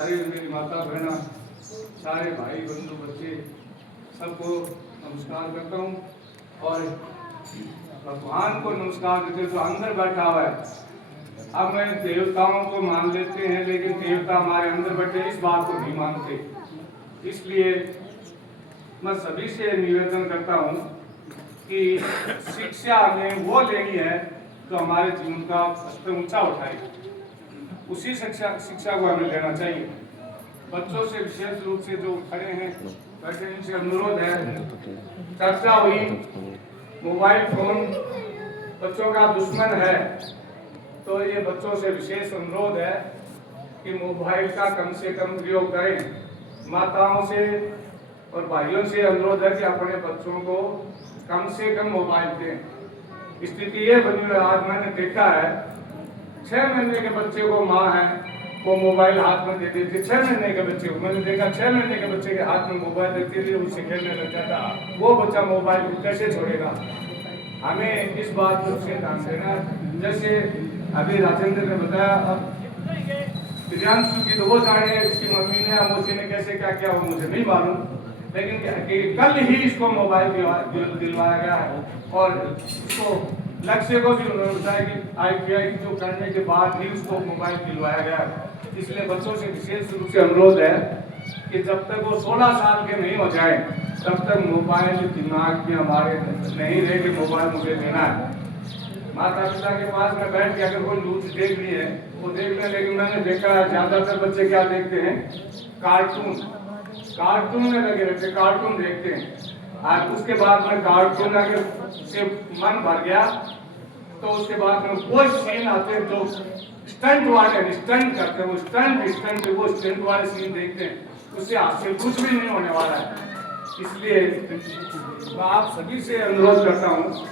सारे मेरी माता बहना, सारे भाई बंधु बच्चे सबको नमस्कार करता हूँ और भगवान को नमस्कार करते जो अंदर बैठा हुआ है। अब मैं देवताओं को मान लेते हैं लेकिन देवता हमारे अंदर बैठे इस बात को नहीं मानते। इसलिए मैं सभी से निवेदन करता हूँ कि शिक्षा हमें वो लेनी है तो हमारे जीवन का स्तर ऊंचा उठाए, उसी शिक्षा को हमें लेना चाहिए। बच्चों से विशेष रूप से जो खड़े हैं बैठे इनसे अनुरोध है, चर्चा हुई मोबाइल फोन बच्चों का दुश्मन है, तो ये बच्चों से विशेष अनुरोध है कि मोबाइल का कम से कम प्रयोग करें। माताओं से और भाइयों से अनुरोध है कि अपने बच्चों को कम से कम मोबाइल दें। स्थिति ये बनी है, आज मैंने देखा है 6 महीने के बच्चे को माँ है वो मोबाइल हाथ में दे देती है। 6 महीने के बच्चे को मैंने देखा, 6 महीने के बच्चे के हाथ में मोबाइल देती थी, उससे खेलने लग जाता। वो बच्चा मोबाइल को कैसे छोड़ेगा? हमें इस बात पर ध्यान देना। जैसे अभी राजेंद्र ने बताया, अब प्रियांशु की तो वो जाने उसकी मम्मी ने अमोसी ने कैसे क्या किया वो मुझे नहीं मालूम, लेकिन कल ही इसको मोबाइल दिलवाया गया है और उसको लक्ष्य को भी उन्होंने बताया कि ITI जो करने के बाद ही उसको मोबाइल दिलवाया गया है। इसलिए बच्चों से विशेष रूप से अनुरोध है कि जब तक वो 16 साल के नहीं हो जाए तब तक मोबाइल दिमाग में हमारे नहीं रहे कि मोबाइल मुझे देना है। माता पिता के पास में बैठ के अगर कोई न्यूज देख ली है वो देख लें, लेकिन मैंने देखा है ज्यादातर बच्चे क्या देखते हैं, कार्टून में लगे रहते, कार्टून देखते हैं। और उसके बाद में कार्टून अगर से मन भर गया तो उसके बाद में कोई सीन आते हैं जो स्टंट वाले स्टंट करते हैं, वो स्टंट वाले सीन देखते हैं, उससे आपसे कुछ भी नहीं होने वाला है। इसलिए मैं आप सभी से अनुरोध करता हूँ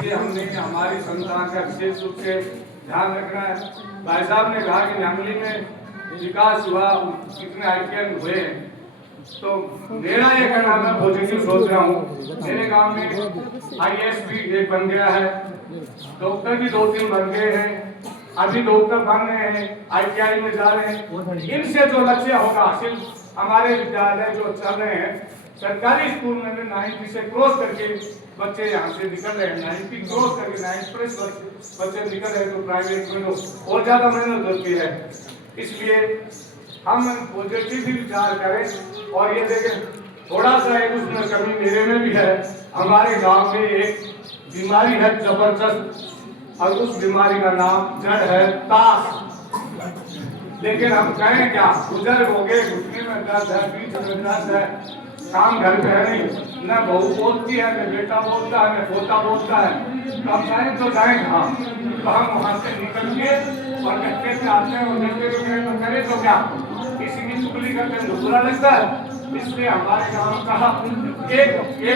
कि हमने हमारी संतान का विशेष रूप से ध्यान रखना है। भाई साहब ने कहा कि न्यामली में विकास हुआ, कितने ITI हुए, तो मेरा ये कहना मैं पॉजिटिव सोच रहा हूँ। मेरे गांव में IAS भी एक बन गया है, डॉक्टर भी 2-3 बन गए हैं, अभी डॉक्टर बन रहे हैं, ITI में जा रहे हैं। इनसे जो लक्ष्य होगा सिर्फ हमारे विद्यालय जो चल रहे हैं सरकारी स्कूल में 90 से क्रॉस करके बच्चे यहाँ से निकल रहे हैं, 90 क्रॉस करके 90+ बच्चे निकल रहे हैं, तो प्राइवेट में तो और ज्यादा मेहनत होती है। इसलिए हम पॉजिटिव भी विचार करें और ये देखें थोड़ा सा एक उसमें कमी मेरे में भी है। हमारे गांव में एक बीमारी है जबरदस्त और उस बीमारी का नाम जड़ है ताश। लेकिन हम कहें क्या, बुजुर्ग हो गए, घुटने में दर्द है, पीठ में दर्द है, काम घर पे है नहीं, न बहू बोलती है, न बेटा बोलता है, न पोता बोलता है, तो हम चाहें तो जाएं कहाँ? तो हम वहाँ से निकल के और गट्टे से आते हैं और गट्टे को करें तो क्या, किसी की चुगली करते हैं बुरा लगता है। इसलिए हमारे गाँव का एक ये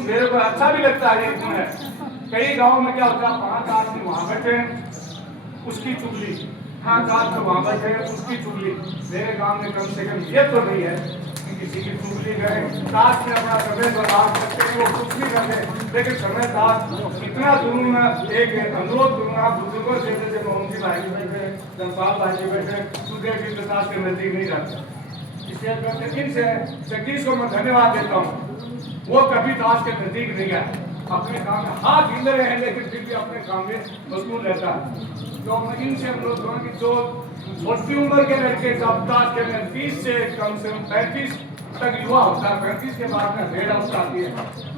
मेरे को अच्छा भी लगता है। कई गाँव में क्या होता है, 5 आदमी वहाँ बैठे हैं उसकी चुगली, 5 आदमी वहाँ बैठे हैं उसकी चुगली। मेरे गाँव में कम से कम ये तो नहीं है किसी की चुगली करें, साथ में अपना समय बर्बाद करते हैं, वो कुछ भी करते हैं, लेकिन समय साथ इतना जरूर मैं एक अनुरोध करूँगा बुजुर्गों से, जैसे मोहम्मदी भाई जी बैठे, जमपाल भाई जी बैठे, सुखदेव जी प्रसाद के नजदीक नहीं जाते। इसलिए इनसे जगदीश को मैं धन्यवाद देता हूँ, वो कभी दास के नजदीक नहीं गया, अपने काम में हाथ हिल रहे हैं लेकिन फिर भी अपने काम में मशगूल रहता है। तो मैं इनसे अनुरोध करूँगा कि जो छोटी उम्र के लड़के दास के में 30 से कम 35 तक युवा होता है, 35 के बाद में भेड़ अवस्था आती है,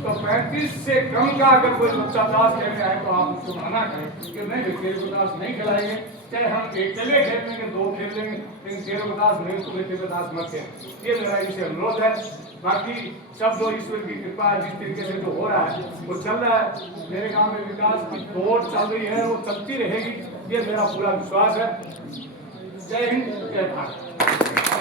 तो 35 से कम का अगर कोई बच्चा दास खेलने आए तो आप उसको मना करें कि नहीं तेरे को दास नहीं खिलाएंगे, चाहे हम अकेले खेल लेंगे, 2 खेल लेंगे, लेकिन तेरे को दास नहीं, तुम्हें तेरे को दास मत खेल। ये मेरा इनसे अनुरोध है। बाकी सब जो ईश्वर की कृपा है, जिस तरीके से जो हो रहा है वो चल रहा है। मेरे गांव में विकास की दौड़ चल रही है, वो चलती रहेगी, ये मेरा पूरा विश्वास है। जय हिंद, जय भारत।